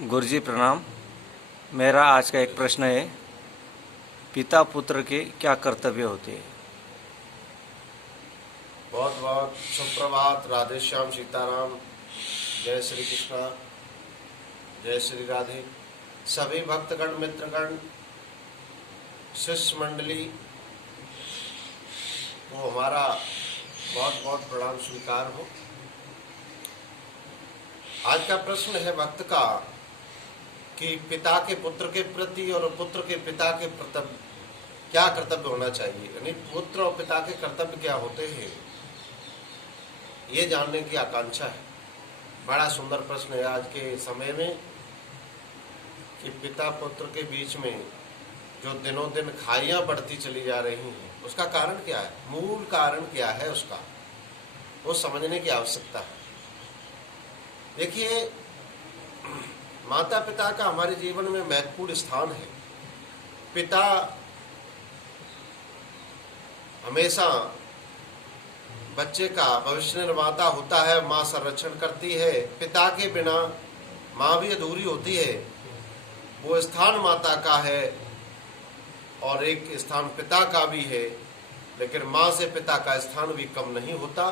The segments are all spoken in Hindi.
गुरुजी प्रणाम। मेरा आज का एक प्रश्न है, पिता पुत्र के क्या कर्तव्य होते हैं? बहुत बहुत सुप्रभात। राधे श्याम, सीताराम, जय श्री कृष्णा, जय श्री राधे। सभी भक्तगण, मित्रगण, शिष्य मंडली को हमारा बहुत बहुत प्रणाम स्वीकार हो। आज का प्रश्न है भक्त का कि पिता के पुत्र के प्रति और पुत्र के पिता के प्रति क्या कर्तव्य होना चाहिए, यानी पुत्र और पिता के कर्तव्य क्या होते हैं, ये जानने की आकांक्षा है। बड़ा सुंदर प्रश्न है आज के समय में कि पिता पुत्र के बीच में जो दिनों दिन खाइयां बढ़ती चली जा रही हैं, उसका कारण क्या है, मूल कारण क्या है, उसका वो समझने की आवश्यकता है। देखिए, माता पिता का हमारे जीवन में महत्वपूर्ण स्थान है। पिता हमेशा बच्चे का भविष्य निर्माता होता है, माँ संरक्षण करती है। पिता के बिना माँ भी अधूरी होती है। वो स्थान माता का है और एक स्थान पिता का भी है, लेकिन माँ से पिता का स्थान भी कम नहीं होता।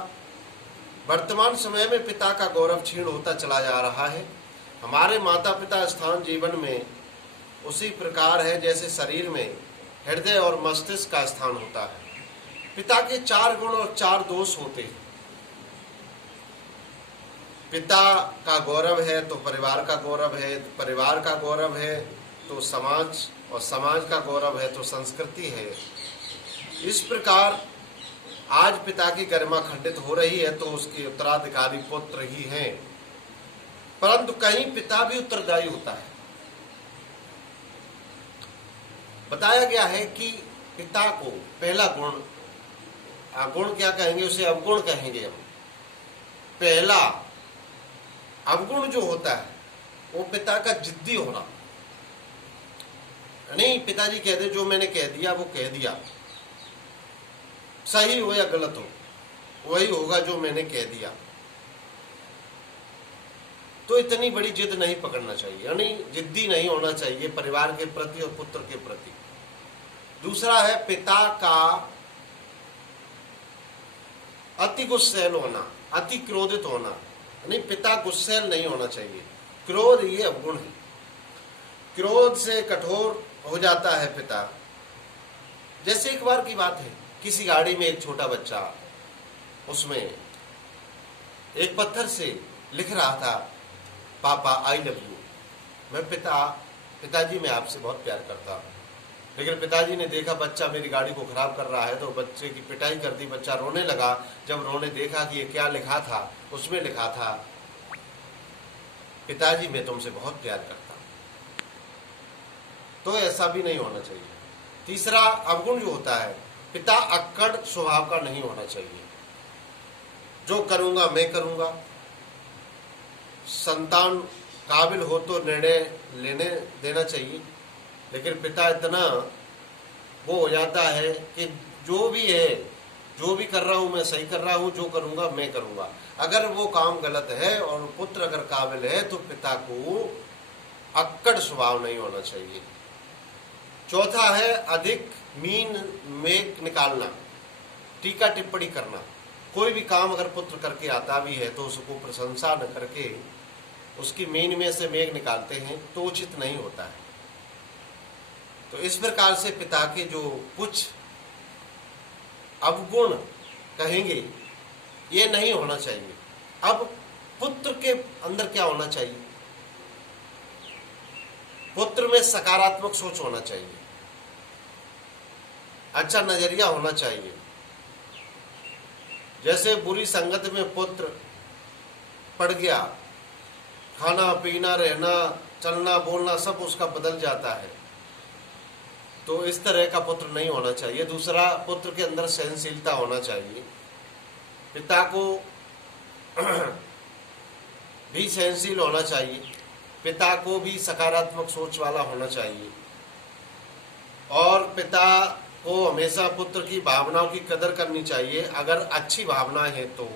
वर्तमान समय में पिता का गौरव क्षीण होता चला जा रहा है। हमारे माता पिता स्थान जीवन में उसी प्रकार है जैसे शरीर में हृदय और मस्तिष्क का स्थान होता है। पिता के 4 गुण और 4 दोष होते हैं। पिता का गौरव है तो परिवार का गौरव है, परिवार का गौरव है तो समाज, और समाज का गौरव है तो संस्कृति है। इस प्रकार आज पिता की गरिमा खंडित हो रही है तो उसके उत्तराधिकारी पुत्र ही हैं, परंतु कहीं पिता भी उत्तरदायी होता है। बताया गया है कि पिता को पहला गुण, गुण क्या कहेंगे उसे, अवगुण कहेंगे हम। पहला अवगुण जो होता है वो पिता का जिद्दी होना। नहीं, पिताजी कह दे, जो मैंने कह दिया वो कह दिया, सही हो या गलत हो वही होगा जो मैंने कह दिया। तो इतनी बड़ी जिद नहीं पकड़ना चाहिए, यानी जिद्दी नहीं होना चाहिए परिवार के प्रति और पुत्र के प्रति। दूसरा है पिता का अति गुस्सैल होना, अति क्रोधित होना, यानी पिता गुस्सैल नहीं होना चाहिए। क्रोध ये अवगुण है। क्रोध से कठोर हो जाता है पिता। जैसे एक बार की बात है, किसी गाड़ी में एक छोटा बच्चा उसमें एक पत्थर से लिख रहा था, पापा आई लव यू। मैं पिताजी मैं आपसे बहुत प्यार करता हूँ। लेकिन पिताजी ने देखा बच्चा मेरी गाड़ी को खराब कर रहा है तो बच्चे की पिटाई कर दी। बच्चा रोने लगा। जब रोने देखा कि ये क्या लिखा था, उसमें लिखा था, पिताजी मैं तुमसे बहुत प्यार करता हूँ। तो ऐसा भी नहीं होना चाहिए। तीसरा अवगुण जो होता है, पिता अक्कड़ स्वभाव का नहीं होना चाहिए। जो करूंगा मैं करूंगा। संतान काबिल हो तो निर्णय लेने देना चाहिए, लेकिन पिता इतना वो हो जाता है कि जो भी है, जो भी कर रहा हूं मैं सही कर रहा हूं, जो करूंगा मैं करूंगा। अगर वो काम गलत है और पुत्र अगर काबिल है तो पिता को अक्कड़ स्वभाव नहीं होना चाहिए। चौथा है अधिक मीन मेघ निकालना, टीका टिप्पणी करना। कोई भी काम अगर पुत्र करके आता भी है तो उसको प्रशंसा न करके उसकी मीन में से मेघ निकालते हैं तो उचित नहीं होता है। तो इस प्रकार से पिता के जो कुछ अवगुण कहेंगे ये नहीं होना चाहिए। अब पुत्र के अंदर क्या होना चाहिए? पुत्र में सकारात्मक सोच होना चाहिए, अच्छा नजरिया होना चाहिए। जैसे बुरी संगत में पुत्र पड़ गया, खाना पीना रहना चलना बोलना सब उसका बदल जाता है, तो इस तरह का पुत्र नहीं होना चाहिए। दूसरा, पुत्र के अंदर सहनशीलता होना चाहिए। पिता को भी सहनशील होना चाहिए, पिता को भी सकारात्मक सोच वाला होना चाहिए, और पिता को हमेशा पुत्र की भावनाओं की कदर करनी चाहिए अगर अच्छी भावनाएं हैं तो,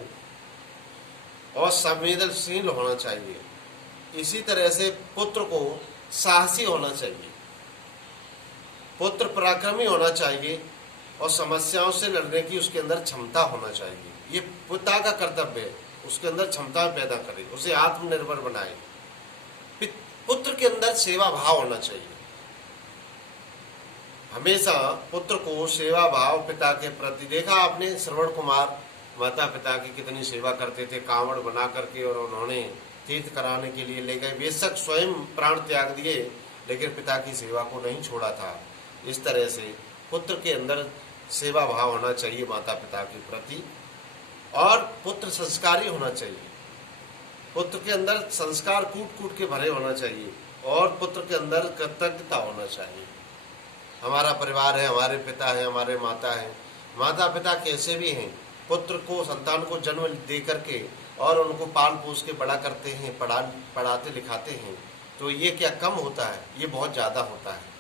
और संवेदनशील होना चाहिए। इसी तरह से पुत्र को साहसी होना चाहिए, पुत्र पराक्रमी होना चाहिए और समस्याओं से लड़ने की उसके अंदर क्षमता होना चाहिए। ये पिता का कर्तव्य है, उसके अंदर क्षमता पैदा करे, उसे आत्मनिर्भर बनाए। पुत्र के अंदर सेवा भाव होना चाहिए, हमेशा पुत्र को सेवा भाव पिता के प्रति। देखा आपने श्रवण कुमार माता पिता की कितनी सेवा करते थे, कांवड़ बना करके, और उन्होंने तीर्थ कराने के लिए ले गए, बेशक स्वयं प्राण त्याग दिए लेकिन पिता की सेवा को नहीं छोड़ा था। इस तरह से पुत्र के अंदर सेवा भाव होना चाहिए माता पिता के प्रति, और पुत्र संस्कारी होना चाहिए, पुत्र के अंदर संस्कार कूट कूट के भरे होना चाहिए, और पुत्र के अंदर कृतज्ञता होना चाहिए। हमारा परिवार है, हमारे पिता हैं, हमारे माता हैं, माता पिता कैसे भी हैं, पुत्र को संतान को जन्म दे करके और उनको पाल पोस के बड़ा करते हैं, पढ़ाते लिखाते हैं, तो ये क्या कम होता है? ये बहुत ज़्यादा होता है।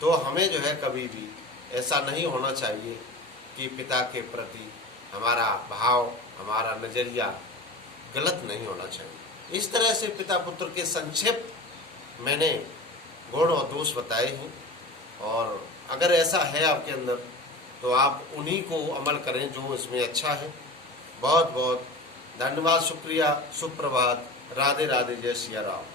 तो हमें जो है कभी भी ऐसा नहीं होना चाहिए कि पिता के प्रति हमारा भाव, हमारा नज़रिया गलत नहीं होना चाहिए। इस तरह से पिता पुत्र के संक्षिप्त मैंने गुण और दोष बताए हैं, और अगर ऐसा है आपके अंदर तो आप उन्हीं को अमल करें जो इसमें अच्छा है। बहुत बहुत धन्यवाद, शुक्रिया, सुप्रभात, राधे राधे, जय सिया राम।